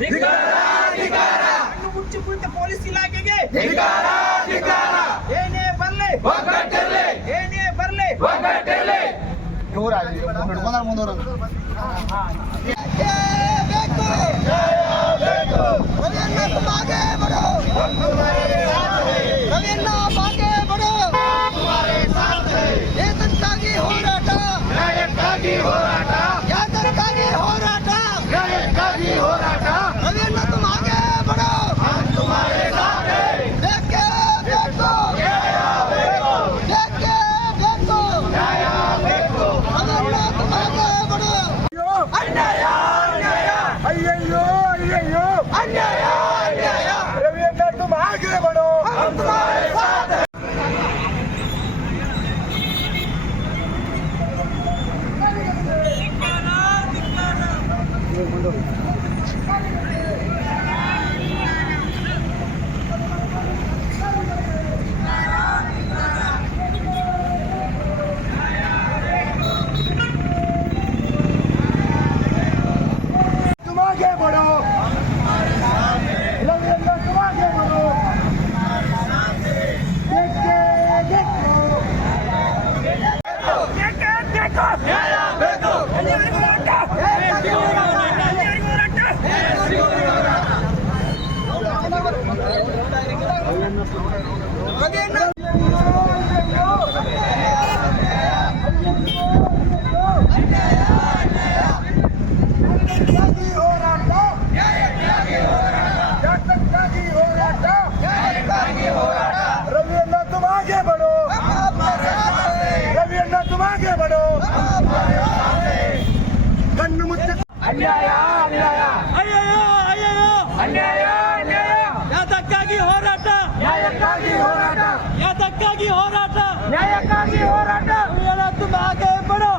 ಕಣ್ಣು ಮುಚ್ಚಿ ಕುಳಿತ ಪೊಲೀಸ್ ಇಲಾಖೆಗೆ. ಏನೇ ಏನೇ Anne! आगे बढ़ो ಕಣ್ಣು मुच्च ಅನ್ಯಾಯ अन्याय ಅಯ್ಯಯ್ಯೋ ಅಯ್ಯಯ್ಯೋ. ಅನ್ಯಾಯ ಅನ್ಯಾಯ. ಯಾತಕ್ಕಾಗಿ ಹೋರಾಟ? ನ್ಯಾಯಕ್ಕಾಗಿ ಹೋರಾಟ. ಯಾತಕ್ಕಾಗಿ ಹೋರಾಟ? ನ್ಯಾಯಕ್ಕಾಗಿ ಹೋರಾಟ. ಹೇಳ ತುಂಬ ಆಗೆ ಬಡೋ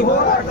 ಹೋರಾಟ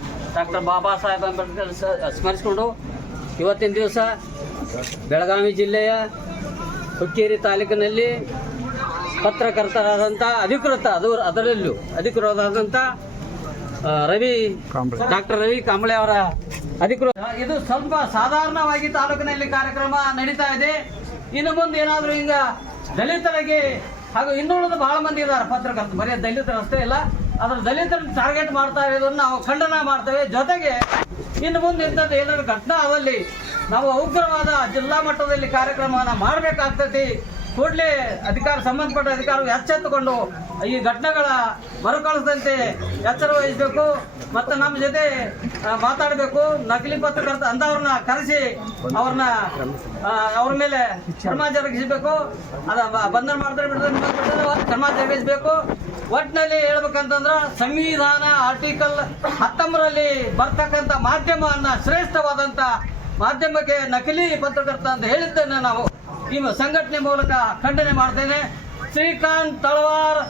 ಡಾಕ್ಟರ್ ಬಾಬಾ ಸಾಹೇಬ್ ಅಂಬೇಡ್ಕರ್ ಸ್ಮರಿಸಿಕೊಂಡು ಇವತ್ತಿನ ದಿವಸ ಬೆಳಗಾವಿ ಜಿಲ್ಲೆಯ ಹುಕ್ಕೇರಿ ತಾಲೂಕಿನಲ್ಲಿ ಪತ್ರಕರ್ತರಾದಂಥ ಅಧಿಕೃತ ಅದು ಅದರಲ್ಲೂ ಅಧಿಕೃತರಾದಂಥ ರವಿ ಡಾಕ್ಟರ್ ರವಿ ಕಾಂಬಳೆ ಅವರ ಅಧಿಕೃತ. ಇದು ಸ್ವಲ್ಪ ಸಾಧಾರಣವಾಗಿ ತಾಲೂಕಿನಲ್ಲಿ ಕಾರ್ಯಕ್ರಮ ನಡೀತಾ ಇದೆ. ಇನ್ನು ಮುಂದೆ ಏನಾದರೂ ಹಿಂಗ ದಲಿತರಿಗೆ ಹಾಗೂ ಇನ್ನುಳಿದ ಬಹಳ ಮಂದಿ ಇದ್ದಾರೆ ಪತ್ರಕರ್ತರು. ಬರೀ ದಲಿತರು ಅಷ್ಟೇ ಇಲ್ಲ ಅದ್ರ ದಲಿತರನ್ನು ಟಾರ್ಗೆಟ್ ಮಾಡ್ತಾ ಇರೋದನ್ನು ನಾವು ಖಂಡನ ಮಾಡ್ತೇವೆ. ಜೊತೆಗೆ ಇನ್ನು ಮುಂದೆ ಇಂಥದ್ದು ಏನಾದ್ರು ಘಟನೆ ಅವಲ್ಲಿ ನಾವು ಉಗ್ರವಾದ ಜಿಲ್ಲಾ ಮಟ್ಟದಲ್ಲಿ ಕಾರ್ಯಕ್ರಮವನ್ನು ಮಾಡಬೇಕಾಗ್ತೈತಿ. ಕೂಡಲೇ ಅಧಿಕಾರ, ಸಂಬಂಧಪಟ್ಟ ಅಧಿಕಾರ ಎಚ್ಚೆತ್ತುಕೊಂಡು ಈ ಘಟನೆಗಳ ಮರುಕಳಿಸದಂತೆ ಎಚ್ಚರ ವಹಿಸಬೇಕು. ಮತ್ತು ನಮ್ಮ ಜೊತೆ ಮಾತಾಡಬೇಕು. ನಕಲಿ ಪತ್ರಕರ್ತ ಅಂಥವ್ರನ್ನ ಕರೆಸಿ ಅವ್ರನ್ನ ಅವ್ರ ಮೇಲೆ ಕ್ರಮ ಜರುಗಿಸಬೇಕು. ಅದ ಬಂಧನ ಮಾಡಿದ್ರೆ ಬಿಡ್ತಾರೆ, ಕ್ರಮ ಜರುಗಿಸಬೇಕು. ಒಟ್ಟಿನಲ್ಲಿ ಹೇಳ್ಬೇಕಂತಂದ್ರ ಸಂವಿಧಾನ ಆರ್ಟಿಕಲ್ ಹತ್ತೊಂಬರಲ್ಲಿ ಬರ್ತಕ್ಕಂಥ ಮಾಧ್ಯಮವನ್ನ ಶ್ರೇಷ್ಠವಾದಂಥ ಮಾಧ್ಯಮಕ್ಕೆ ನಕಲಿ ಪತ್ರಕರ್ತ ಅಂತ ಹೇಳಿದ್ದೇನೆ ನಾವು. ಈ ಸಂಘಟನೆ ಮೂಲಕ ಖಂಡನೆ ಮಾಡ್ತೇನೆ. ಶ್ರೀಕಾಂತ್ ತಳವಾರ್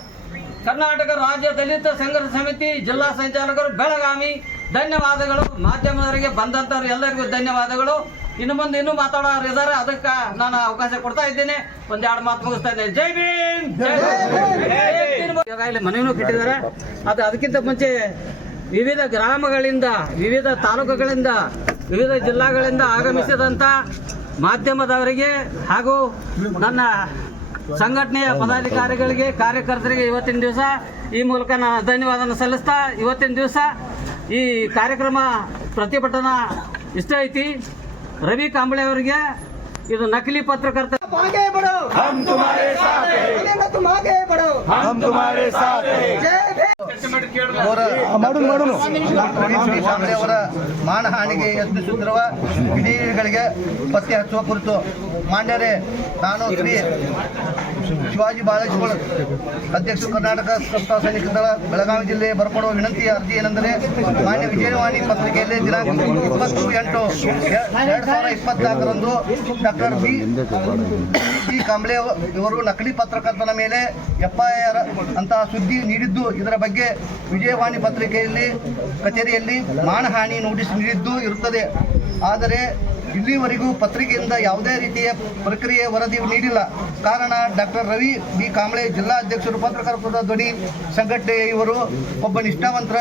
ಕರ್ನಾಟಕ ರಾಜ್ಯ ದಲಿತ ಸಂಘರ್ಷ ಸಮಿತಿ ಜಿಲ್ಲಾ ಸಂಚಾಲಕರು ಬೆಳಗಾವಿ. ಧನ್ಯವಾದಗಳು. ಮಾಧ್ಯಮದವರಿಗೆ ಬಂದಂಥವ್ರು ಎಲ್ಲರಿಗೂ ಧನ್ಯವಾದಗಳು. ಇನ್ನು ಮುಂದೆ ಇನ್ನೂ ಮಾತಾಡೋರು ಇದ್ದಾರೆ ಅದಕ್ಕೆ ನಾನು ಅವಕಾಶ ಕೊಡ್ತಾ ಇದ್ದೇನೆ. ಒಂದೆರಡು ಮಾತು ಮುಗಿಸ್ತಾ ಇದ್ದೇನೆ. ಜೈ ಭೀಮ್. ಈಗಾಗಲೇ ಮನೆಯನ್ನು ಕಟ್ಟಿದ್ದಾರೆ. ಅದು ಅದಕ್ಕಿಂತ ಮುಂಚೆ ವಿವಿಧ ಗ್ರಾಮಗಳಿಂದ ವಿವಿಧ ತಾಲೂಕುಗಳಿಂದ ವಿವಿಧ ಜಿಲ್ಲಾಗಳಿಂದ ಆಗಮಿಸಿದಂಥ ಮಾಧ್ಯಮದವರಿಗೆ ಹಾಗೂ ನನ್ನ ಸಂಘಟನೆಯ ಪದಾಧಿಕಾರಿಗಳಿಗೆ ಕಾರ್ಯಕರ್ತರಿಗೆ ಇವತ್ತಿನ ದಿವಸ ಈ ಮೂಲಕ ನಾನು ಧನ್ಯವಾದನ ಸಲ್ಲಿಸ್ತಾ ಇವತ್ತಿನ ದಿವಸ ಈ ಕಾರ್ಯಕ್ರಮ ಪ್ರತಿಭಟನಾ ಇಷ್ಟ ಐತಿ. ರವಿ ಕಾಂಬಳೆ ಅವರಿಗೆ ಇದು ನಕಲಿ ಪತ್ರಕರ್ತ आगे ಅವರ ಮಾನಹಾನಿಗೆ ಯತ್ನಿಸುತ್ತಿರುವ ಕಿಡಿಗಳಿಗೆ ಪತ್ತೆ ಹಚ್ಚುವ ಕುರಿತು ಮಾನ್ಯರೇ ನಾನು ಶ್ರೀ ಶಿವಾಜಿ ಬಾಳೇಶ್ವರ ಅಧ್ಯಕ್ಷ ಕರ್ನಾಟಕ ಸಂಸ್ಥಾ ಸೈನಿಕ ದಳ ಬೆಳಗಾವಿ ಜಿಲ್ಲೆ ಬರ್ಪಡುವ ವಿನಂತಿ ಅರ್ಜಿ ಏನೆಂದರೆ ಮಾನ್ಯ ವಿಜಯವಾಣಿ ಪತ್ರಿಕೆಯಲ್ಲಿ ದಿನಾಂಕ ಇಪ್ಪತ್ತು ಎಂಟು ಎರಡು ಸಾವಿರ ಇಪ್ಪತ್ನಾಲ್ಕರಂದು ಡಾಕ್ಟರ್ ಬಿ. ಜಿ ಇವರು ನಕಲಿ ಪತ್ರಕರ್ತನ ಮೇಲೆ ಎಫ್ಐಆರ್ ಅಂತಹ ಸುದ್ದಿ ನೀಡಿದ್ದು ಇದರ ಬಗ್ಗೆ ವಿಜಯವಾಣಿ ಪತ್ರಿಕೆಯಲ್ಲಿ, ಕಚೇರಿಯಲ್ಲಿ ಮಾನಹಾನಿ ನೋಟಿಸ್ ನೀಡಿದ್ದು ಇರುತ್ತದೆ. ಆದರೆ ಇಲ್ಲಿವರೆಗೂ ಪತ್ರಿಕೆಯಿಂದ ಯಾವುದೇ ರೀತಿಯ ಪ್ರಕ್ರಿಯೆ ವರದಿ ನೀಡಿಲ್ಲ. ಕಾರಣ ಡಾಕ್ಟರ್ ರವಿ ಬಿ ಕಾಂಬ್ಳೆ ಜಿಲ್ಲಾ ಅಧ್ಯಕ್ಷರು, ಪತ್ರಕರ್ತರ ಧ್ವನಿ ಸಂಘಟನೆ ಇವರು, ಒಬ್ಬ ನಿಷ್ಠಾವಂತರ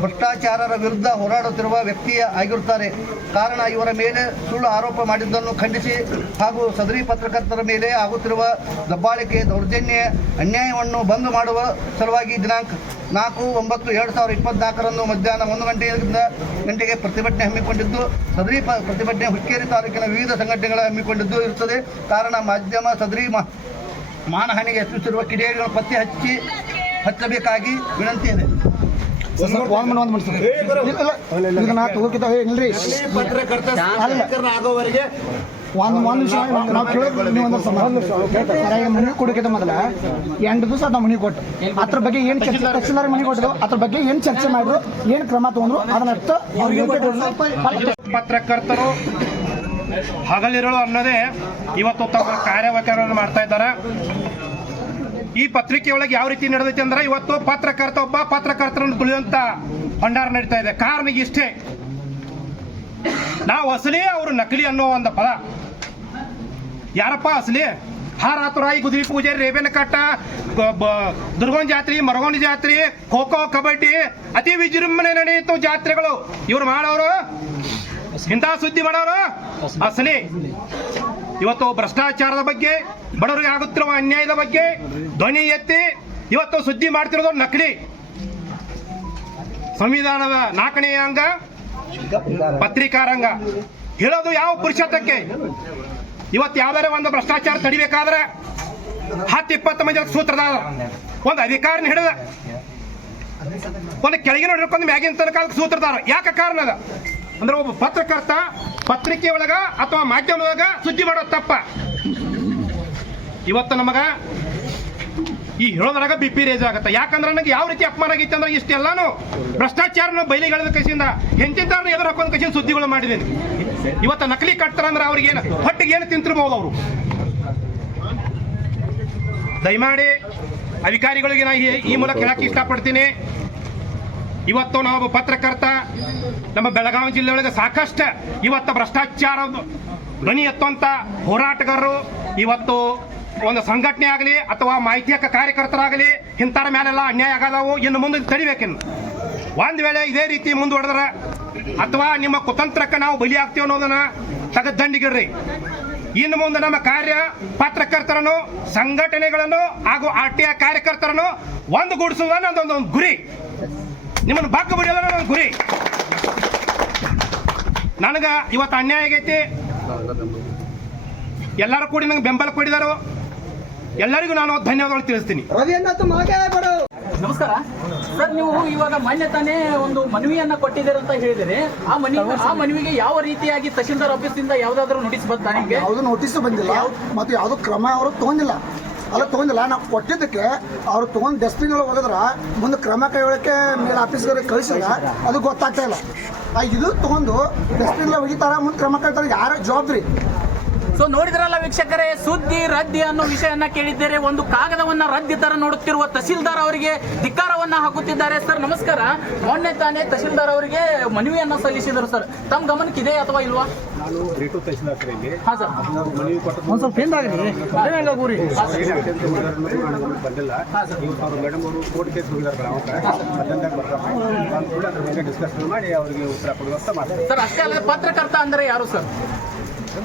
ಭ್ರಷ್ಟಾಚಾರರ ವಿರುದ್ಧ ಹೋರಾಡುತ್ತಿರುವ ವ್ಯಕ್ತಿಯ ಆಗಿರುತ್ತಾರೆ. ಕಾರಣ ಇವರ ಮೇಲೆ ಸುಳ್ಳು ಆರೋಪ ಮಾಡಿದ್ದನ್ನು ಖಂಡಿಸಿ ಹಾಗೂ ಸದರಿ ಪತ್ರಕರ್ತರ ಮೇಲೆ ಆಗುತ್ತಿರುವ ದಬ್ಬಾಳಿಕೆ ದೌರ್ಜನ್ಯ, ಅನ್ಯಾಯವನ್ನು ಬಂದ್ ಮಾಡುವ ಸಲುವಾಗಿ ದಿನಾಂಕ ನಾಲ್ಕು ಒಂಬತ್ತು ಎರಡು ಸಾವಿರದ ಇಪ್ಪತ್ನಾಲ್ಕರಂದು ಮಧ್ಯಾಹ್ನ ಒಂದು ಗಂಟೆಯಿಂದ ಗಂಟೆಗೆ ಪ್ರತಿಭಟನೆ ಹಮ್ಮಿಕೊಂಡಿದ್ದು, ಸದರಿ ಪ್ರತಿಭಟನೆ ಹುಕ್ಕೇರಿ ತಾಲೂಕಿನ ವಿವಿಧ ಸಂಘಟನೆಗಳ ಹಮ್ಮಿಕೊಂಡಿದ್ದು ಇರುತ್ತದೆ. ಕಾರಣ ಮಾಧ್ಯಮ ಸದರಿ ಮಾನಹಾನಿಗೆ ಯತ್ನಿಸಿರುವ ಕಿಡಿಗೇಡಿಗಳನ್ನು ಪತ್ತೆ ಹಚ್ಚಿ ಹಚ್ಚಬೇಕಾಗಿ ವಿನಂತಿ ಇದೆ. ಈಗ ನಾ ತಗೋಕಿತ ಇಲ್ರಿ ಪತ್ರಕರ್ತ ಸ್ಥಾನೀಕರಣ ಆಗೋವರೆಗೆ ಒಂದ್ ಒಂದ್ ನಿಮಿಷ ನಾವು ಕೇಳೋದು ನೀವು ಒಂದು ಸಮಾನ ಮನೆ ಕೊಡೋಕಿತ ಮೊದಲ ಎಂಟು ದಿವಸ ನಾವು ಮನೆ ಕೊಟ್ಟು. ಅದ್ರ ಬಗ್ಗೆ ಏನ್ ಚರ್ಚೆ ತಹಸೀಲ್ದಾರ್ ಮನೆ ಕೊಟ್ಟರು. ಅದ್ರ ಬಗ್ಗೆ ಏನ್ ಚರ್ಚೆ ಮಾಡಿದ್ರು ಏನ್ ಕ್ರಮ ತಗೊಂಡ್ರು ಪತ್ರಕರ್ತರು ಹಗಲಿರಳು ಅನ್ನೋದೇ ಇವತ್ತು ತಮ್ಮ ಕಾರ್ಯವೈಖರಿಯನ್ನು ಮಾಡ್ತಾ ಇದ್ದಾರೆ. ಈ ಪತ್ರಿಕೆ ಒಳಗೆ ಯಾವ ರೀತಿ ನಡೆದೈತೆ ಅಂದ್ರೆ ಇವತ್ತು ಪತ್ರಕರ್ತ ಒಬ್ಬ ಪತ್ರಕರ್ತರನ್ನು ತುಳಿಯುವಂತ ಭಂಡಾರ ನಡೀತಾ ಇದೆ. ಕಾರಣ ಇಷ್ಟೇ. ನಾವು ಅಸಲಿ ಅವರು ನಕಲಿ ಅನ್ನೋ ಒಂದು ಪದ. ಯಾರಪ್ಪ ಅಸಲಿ? ಹಾರಾತುರಾಯಿ, ಗುದಿರಿ ಪೂಜೆ, ರೇಬೇನ ಕಟ್ಟ ದುರ್ಗೋನ್ ಜಾತ್ರೆ ಮರಗೋನ್ ಜಾತ್ರೆ ಖೋ ಖೋ ಕಬಡ್ಡಿ, ಅತಿ ವಿಜೃಂಭಣೆ ನಡೆಯಿತು ಜಾತ್ರೆಗಳು. ಇವ್ರು ಮಾಡೋರು? ಇಂತಹ ಸುದ್ದಿ ಮಾಡೋರು? ಅಸಲಿ. ಇವತ್ತು ಭ್ರಷ್ಟಾಚಾರದ ಬಗ್ಗೆ, ಬಡವರಿಗೆ ಆಗುತ್ತಿರುವ ಅನ್ಯಾಯದ ಬಗ್ಗೆ ಧ್ವನಿ ಎತ್ತಿ ಇವತ್ತು ಸುದ್ದಿ ಮಾಡ್ತಿರೋದು ನಕಲಿ. ಸಂವಿಧಾನದ ನಾಲ್ಕನೆಯ ಅಂಗ, ಪತ್ರಿಕಾರಂಗ. ಹೇಳೋದು ಯಾವ ಪುರುಷತ್ವಕ್ಕೆ? ಇವತ್ತು ಯಾವ್ದಾರ ಒಂದು ಭ್ರಷ್ಟಾಚಾರ ತಡಿಬೇಕಾದ್ರೆ ಹತ್ತು ಇಪ್ಪತ್ತು ಮಂದಿ ಸೂತ್ರದಾರ ಒಂದು ಅಧಿಕಾರನ ಹಿಡಿದ. ಒಂದು ಕೆಳಗಿನ ಹಿಡ್ಕೊಂಡು ಮ್ಯಾಗಿನ ತನಕ ಸೂತ್ರದಾರ. ಯಾಕೆ ಕಾರಣ ಅದ? ಅಂದ್ರೆ ಒಬ್ಬ ಪತ್ರಕರ್ತ ಪತ್ರಿಕೆ ಒಳಗ ಅಥವಾ ಮಾಧ್ಯಮದೊಳಗ ಸುದ್ದಿ ಮಾಡೋದು ತಪ್ಪ. ಇವತ್ತು ನಮಗ ಈ ಹೇಳೋದ್ರಾಗ ಬಿ ಪಿ ರೇಜ್ ಆಗುತ್ತೆ. ಯಾಕಂದ್ರೆ ನನಗೆ ಯಾವ ರೀತಿ ಅಪಮಾನ ಆಗಿತ್ತು ಅಂದ್ರೆ ಇಷ್ಟೆಲ್ಲಾನು ಭ್ರಷ್ಟಾಚಾರನ ಬಯಲಿಗೆಳೆದ ಕಸಿಯಿಂದ ಹೆಂಚಿಂತಾರನ್ನ ಎದುರು ಹಾಕೊಂಡ್ ಕಸಿಯಿಂದ ಸುದ್ದಿಗಳು ಮಾಡಿದ್ದೀನಿ ಇವತ್ತು ನಕಲಿ ಕಟ್ತಾರ ಅಂದ್ರೆ ಅವ್ರಿಗೆ ಏನು ಹೊಟ್ಟಿಗೆ ಏನು ತಿಂತಿರ್ಬೋದು ಅವರು? ದಯಮಾಡಿ ಅಧಿಕಾರಿಗಳಿಗೆ ನಾ ಈ ಮೂಲಕ ಹೇಳಕ್ಕೆ ಇಷ್ಟಪಡ್ತೀನಿ. ಇವತ್ತು ನಾವು ಪತ್ರಕರ್ತ ನಮ್ಮ ಬೆಳಗಾವಿ ಜಿಲ್ಲೆಯೊಳಗೆ ಸಾಕಷ್ಟು ಇವತ್ತು ಭ್ರಷ್ಟಾಚಾರ ಧ್ವನಿ ಎತ್ತುವಂಥ ಹೋರಾಟಗಾರರು, ಇವತ್ತು ಒಂದು ಸಂಘಟನೆ ಆಗಲಿ ಅಥವಾ ಮಾಹಿತಿ ಕಾರ್ಯಕರ್ತರಾಗಲಿ ಇಂಥರ ಮೇಲೆಲ್ಲ ಅನ್ಯಾಯ ಆಗದವು, ಇನ್ನು ಮುಂದೆ ತಡಿಬೇಕಿನ್ನು. ಒಂದ್ ವೇಳೆ ಇದೇ ರೀತಿ ಮುಂದುವರೆದ್ರ ಅಥವಾ ನಿಮ್ಮ ಕುತಂತ್ರಕ್ಕೆ ನಾವು ಬಲಿ ಆಗ್ತೀವಿ ಅನ್ನೋದನ್ನ ತೆಗೆದು ದಂಡಿಗಿಡ್ರಿ ಇನ್ನು ಮುಂದೆ ನಮ್ಮ ಕಾರ್ಯ ಪತ್ರಕರ್ತರನ್ನು, ಸಂಘಟನೆಗಳನ್ನು ಹಾಗೂ ಆರ್ ಟಿ ಐ ಕಾರ್ಯಕರ್ತರನ್ನು ಒಂದು ಗುರಿ. ನಿಮ್ಮನ್ನು ಬಾಕ ಬಿಡೋದ ನನ್ನ ಗುರಿ. ನನಗೆ ಇವತ್ತು ಅನ್ಯಾಯ ಆಗೈತಿ. ಎಲ್ಲರೂ ಕೂಡಿ ನಂಗೆ ಬೆಂಬಲ ಕೊಡಿದಾರು ಎಲ್ಲರಿಗೂ ನಾನು ಧನ್ಯವಾದಗಳು ತಿಳಿಸ್ತೀನಿ. ನಮಸ್ಕಾರ. ಸರ್ ನೀವು ಇವಾಗ ಮೊನ್ನೆ ತಾನೇ ಒಂದು ಮನವಿಯನ್ನ ಕೊಟ್ಟಿದ್ದೀರಿ ಅಂತ ಹೇಳಿದಿರಿ. ಆ ಮನವಿ ಆ ಮನವಿಗೆ ಯಾವ ರೀತಿಯಾಗಿ ತಹಶೀಲ್ದಾರ್ ಇಂದ ಯಾವ್ದಾದ್ರು ನೋಟಿಸ್ ಬಂತ ನಿಮಗೆ? ನೋಟಿಸ್ ಬಂದಿಲ್ಲ. ಮತ್ತು ಯಾವುದು ಕ್ರಮ ಅವರು ತಗೊಂಡಿಲ್ಲ. ಅಲ್ಲ, ತಗೊಂಡಿಲ್ಲ. ನಾವು ಕೊಟ್ಟಿದ್ದಕ್ಕೆ ಅವ್ರು ತೊಗೊಂಡು ಡಸ್ಟ್ಬಿನ್ ಒಳಗೆ ಹೋಗಿದ್ರ ಮುಂದೆ ಕ್ರಮ ಕೈಗೊಳ್ಳಕ್ಕೆ ಮೇಲೆ ಆಫೀಸ್ಗಳಿಗೆ ಕಳಿಸಿಲ್ಲ. ಅದು ಗೊತ್ತಾಗ್ತಾ ಇಲ್ಲ. ಇದು ತಗೊಂಡು ಡಸ್ಟ್ಬಿನ್ ಒಗಿತಾರ ಮುಂದೆ ಕ್ರಮ ಕೈತಾರೆ ಯಾರ ಜವಾಬ್ದಾರಿ? ಸೊ ನೋಡಿದ್ರಲ್ಲ ವೀಕ್ಷಕರೇ ಸುದ್ದಿ ರದ್ದಿ ಅನ್ನೋ ವಿಷಯನ್ನ ಕೇಳಿದ್ದೇನೆ ಒಂದು ಕಾಗದವನ್ನ ರದ್ದಿ ತರ ನೋಡುತ್ತಿರುವ ತಹಸೀಲ್ದಾರ್ ಅವರಿಗೆ ಧಿಕ್ಕಾರವನ್ನ ಹಾಕುತ್ತಿದ್ದಾರೆ. ಸರ್ ನಮಸ್ಕಾರ. ಮೊನ್ನೆ ತಾನೇ ತಹಸೀಲ್ದಾರ್ ಅವರಿಗೆ ಮನವಿಯನ್ನ ಸಲ್ಲಿಸಿದರು ಸರ್ ತಮ್ಮ ಗಮನಕ್ಕೆ ಇದೆ ಅಥವಾ ಇಲ್ವಾ? ನಾನು ರೇಟು ತಹಸೀಲ್ದಾರ್ ಸರ್ ಹಾ ಸರ್ ಮನವಿ ಕೊಟ್ಟು ಒಂದು ಸ್ವಲ್ಪ ಹಿಂದಾಗಲಿ ಬಂದಿಲ್ಲ. ಇವತ್ತು ಅವರು ಮೇಡಮ್ ಅವರು ಕೋರ್ಟ್ ಕೇಸ್ ಹೋಗಿದ್ದಾರೆ ಬೆಳಗಾವಕ್ಕೆ ಅದಂದಾಗ ಬರ್ತಾರೆ ನಾನು ಕೂಡ ಅದ್ರ ಬಗ್ಗೆ ಡಿಸ್ಕಷನ್ ಮಾಡಿ ಅವರಿಗೆ ಉತ್ತರ ಕೊಡುವಂತ ಮಾಡ್ತಾರೆ ಸರ್ ಅಷ್ಟೇ ಅಲ್ಲ ಪತ್ರಕರ್ತ ಅಂದ್ರೆ ಯಾರು ಸರ್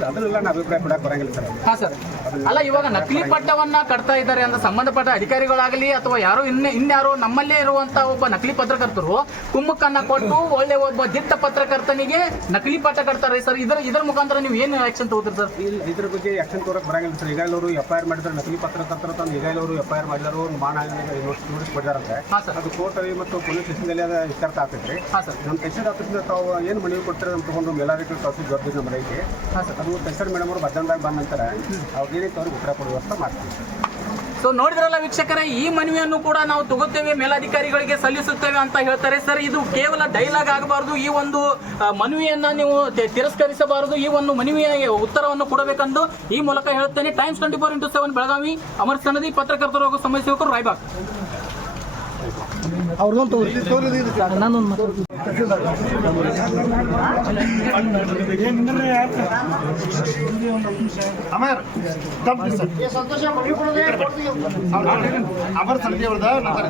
ಅದನ್ನೆಲ್ಲ ನಾವು ಅಭಿಪ್ರಾಯ ಬರಂಗಿಲ್ಲ ಸರ್. ಹಾ ಸರ್. ಅಲ್ಲ ಇವಾಗ ನಕಲಿ ಪಟ್ಟವನ್ನ ಕಟ್ತಾ ಇದ್ದಾರೆ ಅಂತ ಸಂಬಂಧಪಟ್ಟ ಅಧಿಕಾರಿಗಳಾಗಲಿ ಅಥವಾ ಯಾರು ಇನ್ನ ಇನ್ಯಾರೋ ನಮ್ಮಲ್ಲೇ ಇರುವಂತ ಒಬ್ಬ ನಕಲಿ ಪತ್ರಕರ್ತರು ಕುಮ್ಮಕ್ಕನ್ನ ಕೊಟ್ಟು ಒಳ್ಳೆ ಒಬ್ಬ ದಿಟ್ಟ ಪತ್ರಕರ್ತನಿಗೆ ನಕಲಿ ಪಟ್ಟ ಕಟ್ತಾರೆ ಸರ್. ಇದರ ಇದರ ಮುಖಾಂತರ ನೀವು ಏನು ಆಕ್ಷನ್ ತಗೋತೀರಿ ಸರ್? ಇಲ್ಲ ಇದ್ರ ಬಗ್ಗೆ ಆಕ್ಷನ್ ತೋರಕ್ ಬರಂಗಿಲ್ಲ ಸರ್. ಈಗಾಗಲೇ ಅವರು ಎಫ್ ಐ ಆರ್ ಮಾಡಿದ್ರೆ. ನಕಲಿ ಪತ್ರಕರ್ತರ ತಂದು ಈಗಾಗಲೇ ಅವರು ಎಫ್ ಐ ಆರ್ ಮಾಡಿದಾರು ಮಾನ ನೋಟಿಸ್ ಸರ್. ಅದು ಕೋರ್ಟ್ ಮತ್ತು ಪೊಲೀಸ್ ಸ್ಟೇಷನ್ದಲ್ಲಿ ಅದು ಇತ್ಯರ್ಥ ಆಗ್ತೈತ್ರಿ. ಹಾ ಸರ್. ನಮ್ಮ ತಹಸೀಲ್ ಆಫೀಸ್ ತಾವು ಏನು ಮನವಿ ಕೊಡ್ತಾರೆ ಅಂತ ತಗೊಂಡು ಮೇಲಾಧಿಕಾರಿ ತಹಸೀಲ್ ಜವಾಬ್ದಾರಿ ನಮ್ಮ ಹಾ ಸರ್. ಅದು ಪ್ರೆಸಿಡೆಂಟ್ ಮೇಡಮ್ ಅವರು ಬದ್ದಂದಾಗ ಬಂದ ನಂತರ ಅವ್ರಿಗೇನೈತೆ ಅವ್ರಿಗೆ ಉತ್ತರ ಕೊಡುವ ವ್ಯವಸ್ಥೆ ಮಾಡ್ತೀವಿ. ಸೊ ನೋಡಿದ್ರಲ್ಲ ವೀಕ್ಷಕರೇ, ಈ ಮನವಿಯನ್ನು ಕೂಡ ನಾವು ತಗೋತೇವೆ, ಮೇಲಾಧಿಕಾರಿಗಳಿಗೆ ಸಲ್ಲಿಸುತ್ತೇವೆ ಅಂತ ಹೇಳ್ತಾರೆ. ಸರ್, ಇದು ಕೇವಲ ಡೈಲಾಗ್ ಆಗಬಾರದು. ಈ ಒಂದು ಮನವಿಯನ್ನ ನೀವು ತಿರಸ್ಕರಿಸಬಾರದು. ಈ ಒಂದು ಮನವಿಯ ಉತ್ತರವನ್ನು ಕೊಡಬೇಕೆಂದು ಈ ಮೂಲಕ ಹೇಳ್ತೇನೆ Times twenty four into seven Belagavi, Amar Sannadi, ಪತ್ರಕರ್ತರು ಹಾಗೂ ಸಮಾಜ ಸೇವಕರು ರಾಯ್ಬಾಗ್. ಅವ್ರದ್ದೊಂದು ತಗೋರಿ ನಾನೊಂದು ಮಾತು ಅಮರ್ ಸಲಗಿ ಅವ್ರದ ನಂತರ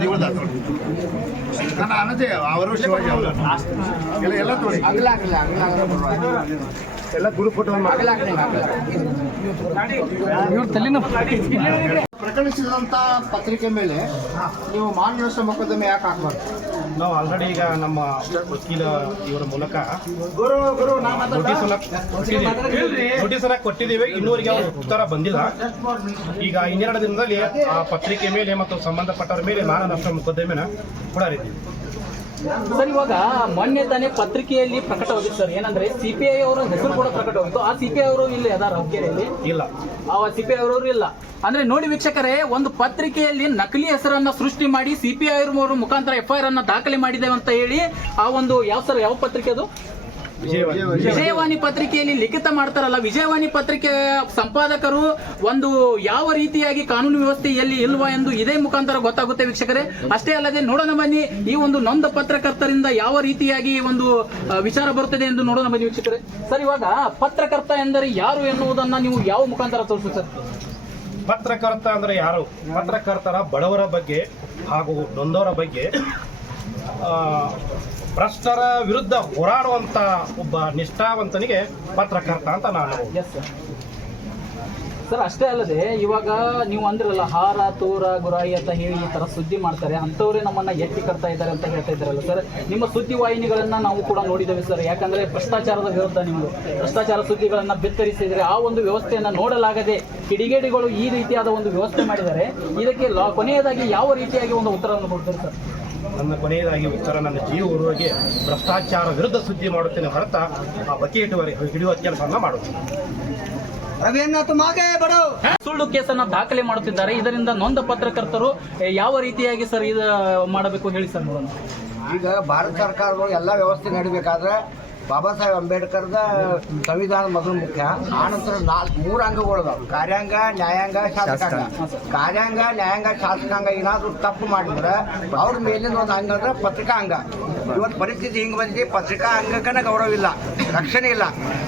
ನನ್ನ ಅನ್ನದೆ ಅವರು ಶಿವಾಜಿ ಅವರು ಎಲ್ಲ ಎಲ್ಲ ತೋರಿ ಎಲ್ಲ ಗುರು ಫೋಟೋ ಪ್ರಕಟಿಸಿದಂತ ಪತ್ರಿಕೆ ಮೇಲೆ ನೀವು ಮಾನನಷ್ಟ ಮೊಕದ್ದಮೆ ಯಾಕೆ ಹಾಕ್ಬಾರ್ದು? ನಾವು ಆಲ್ರೆಡಿ ಈಗ ನಮ್ಮ ವಕೀಲ ಇವರ ಮೂಲಕ ಗುರು ಗುರು ನಾ ನೋಟಿಸ್ ನೋಟಿಸ್ ಅನ್ನ ಕೊಟ್ಟಿದ್ದೀವಿ. ಇನ್ನೂರಿಗೆ ಅವ್ರ ಉತ್ತರ ಬಂದಿಲ್ಲ. ಈಗ ಇನ್ನೆರಡು ದಿನದಲ್ಲಿ ಆ ಪತ್ರಿಕೆ ಮೇಲೆ ಮತ್ತು ಸಂಬಂಧಪಟ್ಟವರ ಮೇಲೆ ಮಾನನಷ್ಟ ಮೊಕದ್ದಮೆನ ಕೊಡಲಿದ್ದೀವಿ ಸರ್ ಇವಾಗ ಮೊನ್ನೆ ತಾನೇ ಪತ್ರಿಕೆಯಲ್ಲಿ ಪ್ರಕಟವಾಗಿತ್ತು ಸರ್. ಏನಂದ್ರೆ ಸಿಪಿಐ ಅವರ ಹೆಸರು ಕೂಡ ಪ್ರಕಟವಾಗಿತ್ತು ಆ ಸಿಪಿಐ ಅವರು ಇಲ್ಲಿ ಅದಾರ ಹುಕ್ಕೇರಿಯಲ್ಲಿ? ಇಲ್ಲ. ಆ ಸಿಪಿಐ ಅವರು ಇಲ್ಲ. ಅಂದ್ರೆ ನೋಡಿ ವೀಕ್ಷಕರೇ ಒಂದು ಪತ್ರಿಕೆಯಲ್ಲಿ ನಕಲಿ ಹೆಸರನ್ನ ಸೃಷ್ಟಿ ಮಾಡಿ ಸಿಪಿಐ ಅವರ ಮುಖಾಂತರ ಎಫ್ ಐ ಆರ್ ಅನ್ನ ದಾಖಲೆ ಮಾಡಿದ್ದೇವೆ ಅಂತ ಹೇಳಿ ಆ ಒಂದು ಯಾವ ಸರ್ ಯಾವ ಪತ್ರಿಕೆ ಅದು? ವಿಜಯವಾಣಿ. ವಿಜಯವಾಣಿ. ಪತ್ರಿಕೆಯಲ್ಲಿ ಲಿಖಿತ ಮಾಡ್ತಾರಲ್ಲ ವಿಜಯವಾಣಿ ಪತ್ರಿಕೆ ಸಂಪಾದಕರು ಒಂದು ಯಾವ ರೀತಿಯಾಗಿ ಕಾನೂನು ವ್ಯವಸ್ಥೆಯಲ್ಲಿ ಇಲ್ವಾ ಎಂದು ಇದೇ ಮುಖಾಂತರ ಗೊತ್ತಾಗುತ್ತೆ ವೀಕ್ಷಕರೇ. ಅಷ್ಟೇ ಅಲ್ಲದೆ ನೋಡೋಣ ಬನ್ನಿ ಈ ಒಂದು ನೊಂದ ಪತ್ರಕರ್ತರಿಂದ ಯಾವ ರೀತಿಯಾಗಿ ಒಂದು ವಿಚಾರ ಬರುತ್ತದೆ ಎಂದು ನೋಡೋಣ ಬನ್ನಿ ವೀಕ್ಷಕರೇ. ಸರ್ ಇವಾಗ ಪತ್ರಕರ್ತ ಎಂದರೆ ಯಾರು ಎನ್ನುವುದನ್ನ ನೀವು ಯಾವ ಮುಖಾಂತರ ತೋರಿಸಿ ಸರ್? ಪತ್ರಕರ್ತ ಅಂದ್ರೆ ಯಾರು? ಪತ್ರಕರ್ತರ ಬಡವರ ಬಗ್ಗೆ ಹಾಗೂ ನೊಂದವರ ಬಗ್ಗೆ ಆ, ಭ್ರಷ್ಟರ ವಿರುದ್ಧ ಹೋರಾಡುವಂತ ಒಬ್ಬ ನಿಷ್ಠಾವಂತನಿಗೆ ಪತ್ರಕರ್ತ ಅಂತ ನಾನು ಸರ್ ಅಷ್ಟೇ ಅಲ್ಲದೆ ಇವಾಗ ನೀವು ಅಂದ್ರಲ್ಲ, ಹಾರ, ತೋರ, ಗುರಾಯಿ ಅಂತ ಹೇಳಿ ಈ ತರ ಸುದ್ದಿ ಮಾಡ್ತಾರೆ. ಅಂತವರೇ ನಮ್ಮನ್ನ ಎತ್ತಿ ಕರ್ತಾ ಇದ್ದಾರೆ ಅಂತ ಹೇಳ್ತಾ ಇದ್ದಾರಲ್ಲ ಸರ್ ನಿಮ್ಮ ಸುದ್ದಿ ವಾಹಿನಿಗಳನ್ನ ನಾವು ಕೂಡ ನೋಡಿದ್ದೇವೆ ಸರ್ ಯಾಕಂದ್ರೆ ಭ್ರಷ್ಟಾಚಾರದ ವಿರುದ್ಧ ನಿಮ್ಮದು ಭ್ರಷ್ಟಾಚಾರ ಸುದ್ದಿಗಳನ್ನ ಬಿತ್ತರಿಸಿದ್ರೆ ಆ ಒಂದು ವ್ಯವಸ್ಥೆಯನ್ನ ನೋಡಲಾಗದೆ ಕಿಡಿಗೇಡಿಗಳು ಈ ರೀತಿಯಾದ ಒಂದು ವ್ಯವಸ್ಥೆ ಮಾಡಿದ್ದಾರೆ. ಇದಕ್ಕೆ ಕೊನೆಯದಾಗಿ ಯಾವ ರೀತಿಯಾಗಿ ಒಂದು ಉತ್ತರವನ್ನು ಕೊಡ್ತಾರೆ ಸರ್ ನನ್ನ ಕೊನೆಯದಾಗಿ ಉತ್ತರ ನನ್ನ ಜೀವ ಉರುವಿಗೆ ಭ್ರಷ್ಟಾಚಾರ ವಿರುದ್ಧ ಸುದ್ದಿ ಮಾಡುತ್ತೇನೆ ಹೊರತ ಆ ಬಕೆಟ್ ಹಿಡಿಯುವ ಕೆಲಸವನ್ನು ಮಾಡುತ್ತೇನೆ ಸುಳ್ಳು ಕೇಸನ್ನ ದಾಖಲೆ ಮಾಡುತ್ತಿದ್ದಾರೆ. ಇದರಿಂದ ನೊಂದ ಪತ್ರಕರ್ತರು ಯಾವ ರೀತಿಯಾಗಿ ಸರ್ ಇದು ಮಾಡಬೇಕು ಹೇಳಿ ಸರ್ ನೋಡೋಣ. ಈಗ ಭಾರತ ಸರ್ಕಾರಗಳು ಎಲ್ಲ ವ್ಯವಸ್ಥೆ ನಡಿಬೇಕಾದ್ರೆ ಬಾಬಾ ಸಾಹೇಬ್ ಅಂಬೇಡ್ಕರ್ದ ಸಂವಿಧಾನ ಮೊದಲು ಮುಖ್ಯ. ಆನಂತರ ನಾಲ್ಕು ಮೂರು ಅಂಗಗಳು ಅದಾವ ಕಾರ್ಯಾಂಗ ನ್ಯಾಯಾಂಗ ಶಾಸಕಾಂಗ. ಕಾರ್ಯಾಂಗ ನ್ಯಾಯಾಂಗ ಶಾಸಕಾಂಗ ಏನಾದರೂ ತಪ್ಪು ಮಾಡಿದ್ರೆ ಅವ್ರ ಮೇಲಿನ ಒಂದು ಅಂಗ ಅಂದ್ರೆ ಪತ್ರಿಕಾ ಅಂಗ. ಇವತ್ತು ಪರಿಸ್ಥಿತಿ ಹಿಂಗೆ ಬಂದಿದೆ. ಪತ್ರಿಕಾ ಅಂಗಕ್ಕನ ಗೌರವ ಇಲ್ಲ ರಕ್ಷಣೆ ಇಲ್ಲ.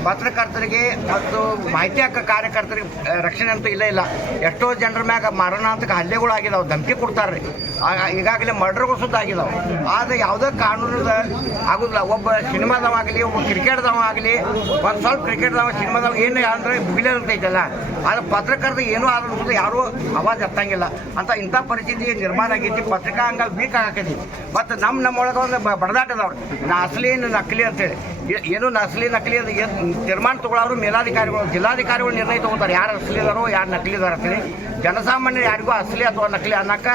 ಪತ್ರಕರ್ತರಿಗೆ ಮತ್ತು ಮಾಹಿತಿ ಹಕ್ಕ ಕಾರ್ಯಕರ್ತರಿಗೆ ರಕ್ಷಣೆ ಅಂತೂ ಇಲ್ಲ ಇಲ್ಲ. ಎಷ್ಟೋ ಜನರ ಮ್ಯಾಗ ಮರಣಾಂತಕ ಹಲ್ಲೆಗಳು ಆಗಿದಾವೆ. ಧಮಕಿ ಕೊಡ್ತಾರ್ರಿ ಈಗಾಗಲೇ ಮರ್ಡರ್ಗಳು ಸುದ್ದ ಆಗಿದಾವೆ. ಆದರೆ ಯಾವುದೇ ಕಾನೂನದ ಆಗುದಿಲ್ಲ. ಒಬ್ಬ ಸಿನಿಮಾದವ ಆಗಲಿ ಒಬ್ಬ ಕ್ರಿಕೆಟ್ದವ ಆಗಲಿ, ಒಂದು ಸ್ವಲ್ಪ ಕ್ರಿಕೆಟ್ದವ ಸಿನಿಮಾದಾಗ ಏನು ಅಂದರೆ ಬಿಗಿಲೇ ಇರ್ತೈತಲ್ಲ ಆದರೆ ಪತ್ರಕರ್ತ ಏನೂ ಆದ್ರೂ ಯಾರೂ ಅವಾಜ್ ಎತ್ತಂಗಿಲ್ಲ. ಅಂತ ಇಂಥ ಪರಿಸ್ಥಿತಿ ನಿರ್ಮಾಣ ಆಗೈತಿ ಪತ್ರಿಕಾ ಹಂಗ ವೀಕ್ ಆಗಕೈತಿ. ಮತ್ತು ನಮ್ಮ ನಮ್ಮೊಳಗೆ ಒಂದು ಬಡದಾಟದವ್ರು ನಾ ಅಸಲಿ ನಕಲಿ ಅಂತೇಳಿ. ಏನು ನಕಲಿ ನಕಲಿ ಅದು ತೀರ್ಮಾನ ತಗೊಳ್ಳೋರು ಮೇಲಾಧಿಕಾರಿಗಳು, ಜಿಲ್ಲಾಧಿಕಾರಿಗಳು ನಿರ್ಣಯ ತಗೋತಾರೆ ಯಾರು ಅಸಲಿದಾರೋ, ಯಾರು ನಕಲಿ ಇದಾರೆ ಅಂತೇಳಿ ಜನಸಾಮಾನ್ಯರು ಯಾರಿಗೂ ಅಸಲಿ ಅಥವಾ ನಕಲಿ ಅನ್ನೋಕ್ಕೆ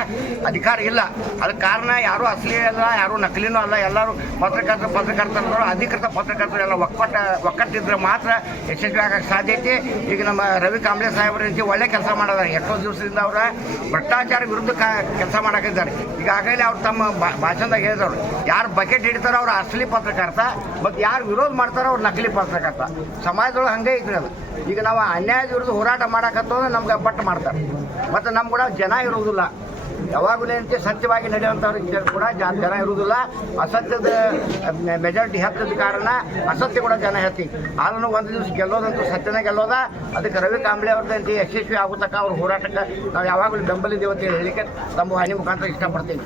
ಅಧಿಕಾರ ಇಲ್ಲ. ಅದಕ್ಕೆ ಕಾರಣ ಯಾರು ಅಸಲಿ ಅಲ್ಲ, ಯಾರು ನಕಲಿನೂ ಅಲ್ಲ. ಎಲ್ಲರೂ ಪತ್ರಕರ್ತರು ಪತ್ರಕರ್ತರು ಅಧಿಕೃತ ಪತ್ರಕರ್ತರು ಎಲ್ಲ ಒಕ್ಕಟ್ಟ, ಒಕ್ಕಟ್ಟಿದ್ರೆ ಮಾತ್ರ ಯಶಸ್ವಿ ಆಗಕ್ಕೆ ಸಾಧ್ಯ ಐತಿ. ಈಗ ನಮ್ಮ ರವಿ ಕಾಂಬ್ಳೆ ಸಾಹೇಬ್ರ ರೀತಿ ಒಳ್ಳೆ ಕೆಲಸ ಮಾಡೋದಾರೆ. ಎಷ್ಟೋ ದಿವಸದಿಂದ ಅವರ ಭ್ರಷ್ಟಾಚಾರ ವಿರುದ್ಧ ಕೆಲಸ ಮಾಡೋಕ್ಕಿದ್ದಾರೆ ಈಗಾಗಲೇ ಅವ್ರು ತಮ್ಮ ಭಾಷಣದಾಗ ಹೇಳಿದವರು, ಯಾರು ಬಕೆಟ್ ಹಿಡಿತಾರೋ ಅವ್ರು ಅಸಲಿ ಪತ್ರಕರ್ತ ಮತ್ತು ಯಾರು ವಿರೋಧ ಮಾಡ್ತಾರೋ ಅವ್ರು ನಕಲಿ ಪತ್ರಕರ್ತ ಸಮಾಜದೊಳಗೆ ಹಂಗೆ ಐತ್ರಿ ಅದು. ಈಗ ನಾವು ಅನ್ಯಾಯದ ವಿರುದ್ಧ ಹೋರಾಟ ಮಾಡಕತ್ತಂದ್ರೆ ನಮ್ಗೆ ಪಟ್ಟು ಮಾಡ್ತಾರೆ. ಮತ್ತು ನಮ್ಮ ಕೂಡ ಜನ ಇರುವುದಿಲ್ಲ. ಯಾವಾಗಲೂ ಏನಂತೆ ಸತ್ಯವಾಗಿ ನಡೆಯುವಂಥವ್ರಿಗೆ ಕೂಡ ಜನ ಇರುವುದಿಲ್ಲ. ಅಸತ್ಯದ ಮೆಜಾರಿಟಿ ಹತ್ತದ ಕಾರಣ ಅಸತ್ಯ ಕೂಡ ಜನ ಹೇಳ್ತಿ ಆದ್ರೂ ಒಂದು ದಿವಸ ಗೆಲ್ಲೋದಂತೂ ಸತ್ಯನೇ ಗೆಲ್ಲೋದ. ಅದಕ್ಕೆ ರವಿ ಕಾಂಬ್ಳೆ ಅವ್ರದ್ದಂತೆ ಯಶಸ್ವಿ ಆಗೋ ತನಕ ಅವ್ರ ಹೋರಾಟಕ್ಕೆ ನಾವು ಯಾವಾಗಲೂ ಬೆಂಬಲಿದ್ದೇವೆ ಅಂತ ಹೇಳಿ ಹೇಳಿಕೆ ತಮ್ಮ ವಾಹಿನಿ ಮುಖಾಂತರ ಇಷ್ಟಪಡ್ತೀನಿ.